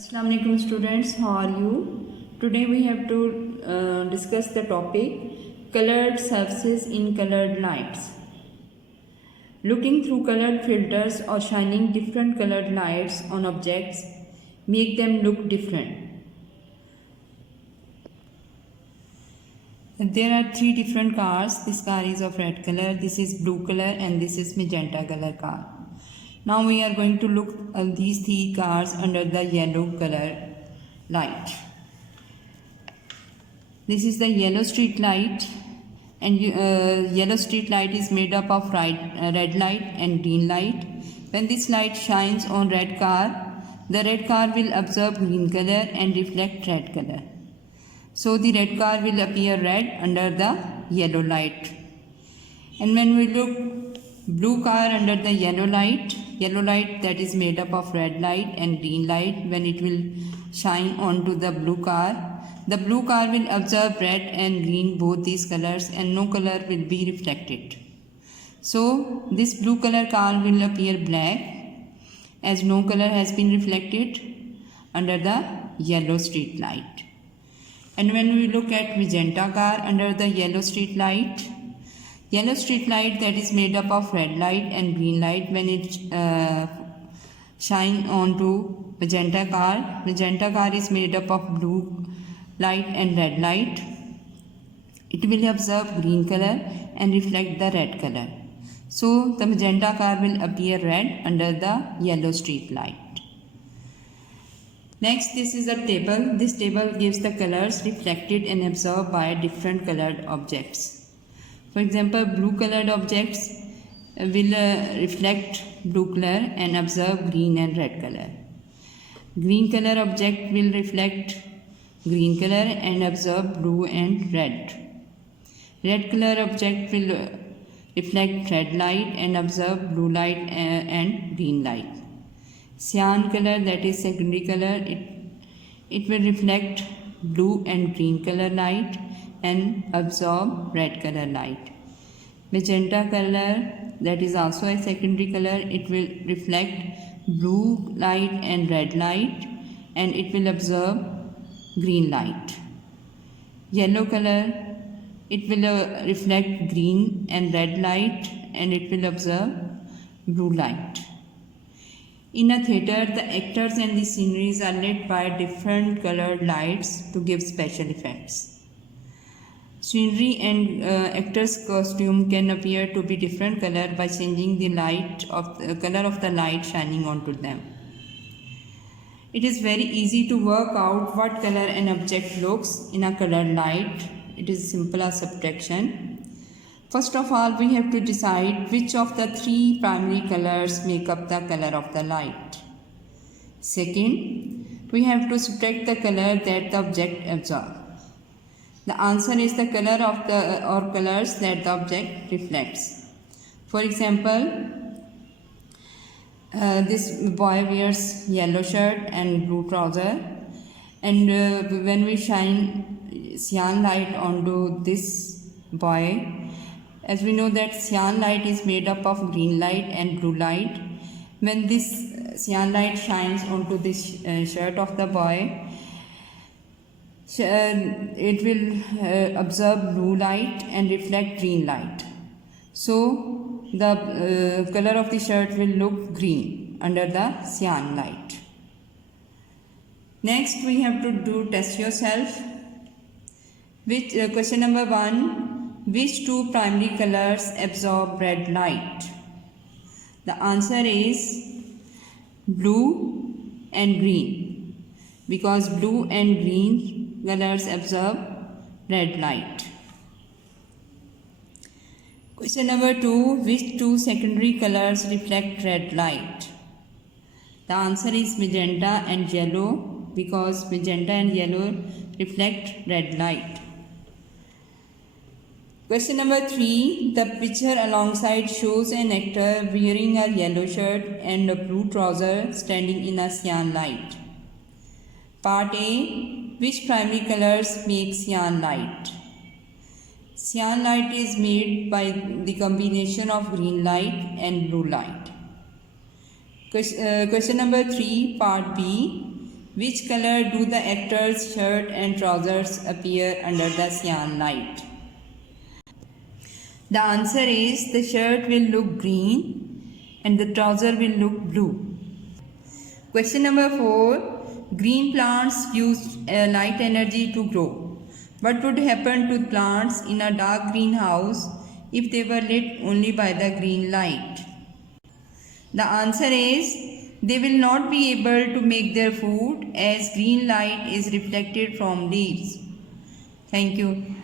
Assalamu alaikum students, how are you? Today we have to discuss the topic colored surfaces in colored lights. Looking through colored filters or shining different colored lights on objects make them look different. There are three different cars. This car is of red color, this is blue color and this is magenta color car. Now we are going to look at these three cars under the yellow color light. This is the yellow street light, and yellow street light is made up of red light and green light. When this light shines on red car, the red car will absorb green color and reflect red color. So the red car will appear red under the yellow light. And when we look blue car under the yellow light that is made up of red light and green light, when it will shine onto the blue car will absorb red and green, both these colors, and no color will be reflected. So this blue color car will appear black as no color has been reflected under the yellow street light. And when we look at magenta car under the yellow street light that is made up of red light and green light, when it shine onto magenta car is made up of blue light and red light. It will absorb green color and reflect the red color. So the magenta car will appear red under the yellow street light. Next, this is a table. This table gives the colors reflected and absorbed by different colored objects. For example, blue colored objects will reflect blue color and absorb green and red color. Green color object will reflect green color and absorb blue and red. Red color object will reflect red light and absorb blue light and green light. Cyan color, that is secondary color, it will reflect blue and green color light and absorb red color light. Magenta color, that is also a secondary color, it will reflect blue light and red light and it will absorb green light. Yellow color, it will reflect green and red light and it will absorb blue light. In a theatre, the actors and the sceneries are lit by different colored lights to give special effects. Scenery and actors' costume can appear to be different color by changing the color of the light shining onto them. It is very easy to work out what color an object looks in a colored light. It is simple as subtraction. First of all, we have to decide which of the three primary colors make up the color of the light. Second, we have to subtract the color that the object absorbs. The answer is the color of the colors that the object reflects. For example, this boy wears yellow shirt and blue trouser, and when we shine cyan light onto this boy, as we know that cyan light is made up of green light and blue light. When this cyan light shines onto this shirt of the boy, it will absorb blue light and reflect green light. So the color of the shirt will look green under the cyan light. Next, we have to do test yourself. Question number 1. Which two primary colors absorb red light? The answer is blue and green, because blue and green colors absorb red light. Question number 2. Which two secondary colors reflect red light? The answer is magenta and yellow, because magenta and yellow reflect red light. Question number 3. The picture alongside shows an actor wearing a yellow shirt and a blue trouser standing in a cyan light. Part A. Which primary colors make cyan light? Cyan light is made by the combination of green light and blue light. Question number 3, part B. Which color do the actor's shirt and trousers appear under the cyan light? The answer is the shirt will look green and the trouser will look blue. Question number 4. Green plants use light energy to grow. What would happen to plants in a dark greenhouse if they were lit only by the green light? The answer is they will not be able to make their food as green light is reflected from leaves. Thank you.